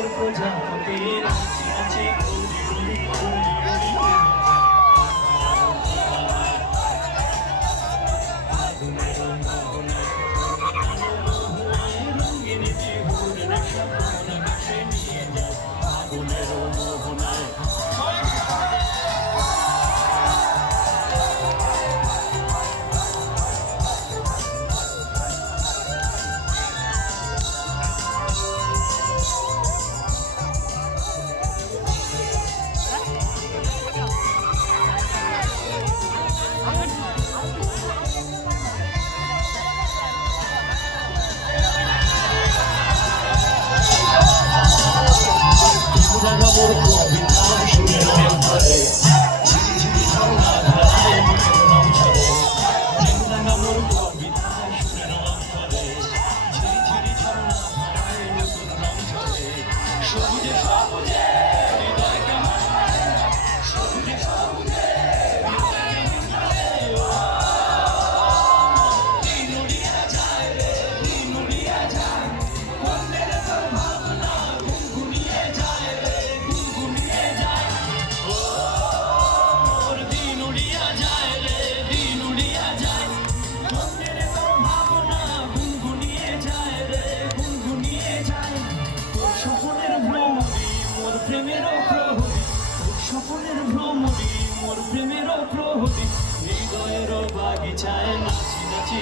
মোর প্রজাপতি নাচি নাচি উড়ি উড়ি উড়ি উড়ি রঙিন জীবনের স্বপ্ন ভেসে নিয়ে যায় আগুনের মোহনায়। মোর কবিতা সুরের অন্তরে ঝিঝিঝি ঝর্ণা ধারায় মনের নাম ছড়ে। রেঙ্গাঙ্গা মোর কবিতা সুরের অন্তরে ঝিঝিঝি ঝর্ণা ধারায় নতুন নাম ছড়ে। সবুজে সবুজে হৃদয় কামায়, সবুজে সবুজে হৃদয় দিন উড়িয়া যায় রে, দিন উড়িয়া যায় মনের তোর ভাবনা গুনগুনিয়ে যায় রে, গুনগুনিয়ে যায়। ও মোর দিন উড়িয়া যায় রে, দিন উড়িয়া যায় মনের তোর ভাবনা গুনগুনিয়ে যায় রে, গুনগুনিয়ে যায়। তোর স্বপ্নের ভ্রমণী মোর প্রেমের প্রহরী, তোর স্বপ্নের ভ্রমণী মোর প্রেমের প্রহরী। হৃদয়ের বাগিচায় নাচি নাচি